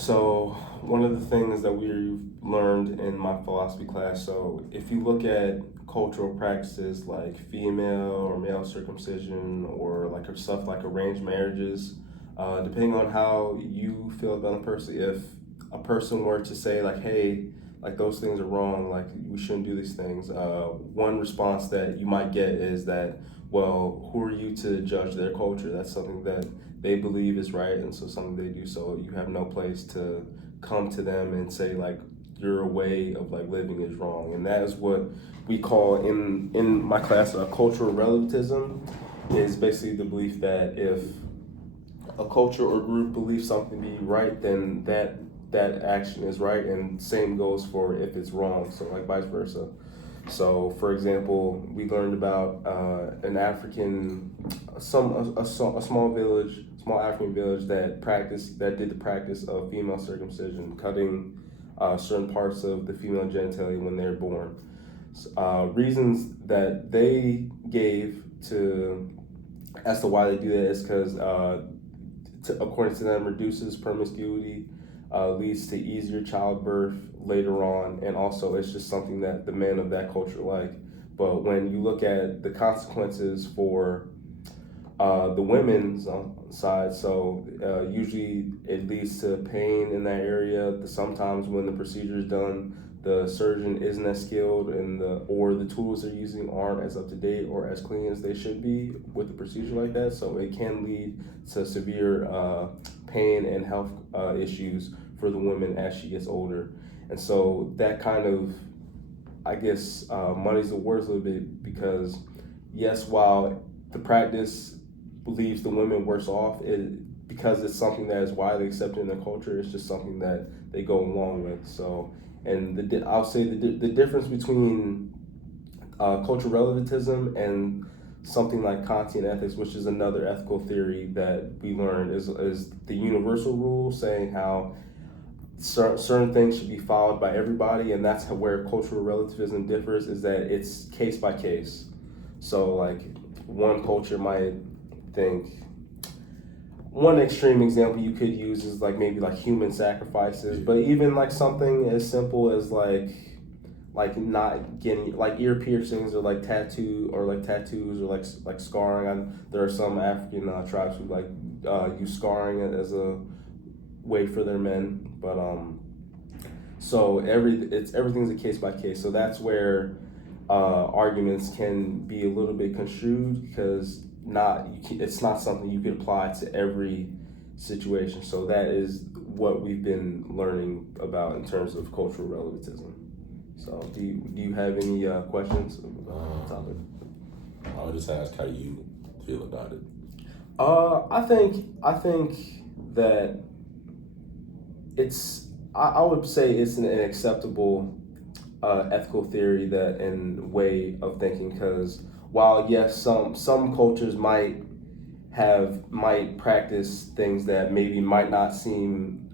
So one of the things that we learned in my philosophy class, so if you look at cultural practices like female or male circumcision or like stuff like arranged marriages, depending on how you feel about a person, if a person were to say like, hey, like those things are wrong, like we shouldn't do these things, one response that you might get is that, well, who are you to judge their culture? That's something that they believe is right, and so something they do, so you have no place to come to them and say like your way of like living is wrong. And that is what we call in my class cultural relativism, is basically the belief that if a culture or group believes something to be right, then that action is right, and same goes for if it's wrong, so like vice versa. So, for example, we learned about an African, a small village, small African village that did the practice of female circumcision, cutting certain parts of the female genitalia when they're born. Reasons that they gave to as to why they do that is because, according to them, reduces promiscuity, leads to easier childbirth later on, and also it's just something that the men of that culture like. But when you look at the consequences for the women's side, so usually it leads to pain in that area. Sometimes when the procedure is done, the surgeon isn't as skilled, and the tools they're using aren't as up to date or as clean as they should be with the procedure like that. So it can lead to severe pain and health issues for the woman as she gets older. And so that kind of, I guess, muddies the words a little bit, because yes, while the practice leaves the women worse off, because it's something that is widely accepted in the culture, it's just something that they go along with. So, and I'll say the difference between cultural relativism and something like Kantian ethics, which is another ethical theory that we learned, is the universal rule, saying how certain things should be followed by everybody, and that's where cultural relativism differs, is that it's case by case. So like one culture might think, one extreme example you could use is like maybe like human sacrifices, but even like something as simple as like not getting like ear piercings or like tattoos or like scarring. There are some African tribes who like use scarring as a way for their men, but so everything's a case by case. So that's where arguments can be a little bit construed, because it's not something you can apply to every situation. So that is what we've been learning about in terms of cultural relativism. So do you have any questions about the topic? I would just ask how you feel about it. I think that I would say it's an acceptable ethical theory that and way of thinking, because while yes, some cultures might practice things that maybe might not seem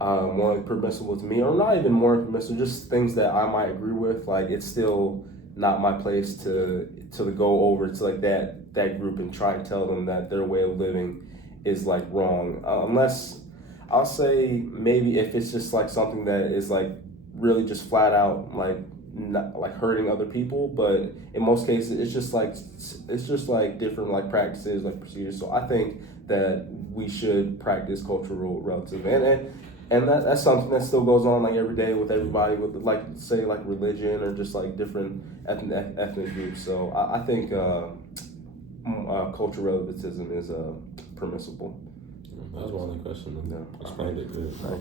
morally permissible to me, or not even morally permissible, just things that I might agree with, like it's still not my place to go over to like that group and try to tell them that their way of living is like wrong, unless I'll say maybe if it's just like something that is like really just flat out like not, like hurting other people. But in most cases it's just like different like practices, like procedures. So I think that we should practice cultural relativism, and that's something that still goes on like every day with everybody, with like say like religion or just like different ethnic groups. So I think cultural relativism is permissible. That was my only question. Yeah. Explained it good. Right.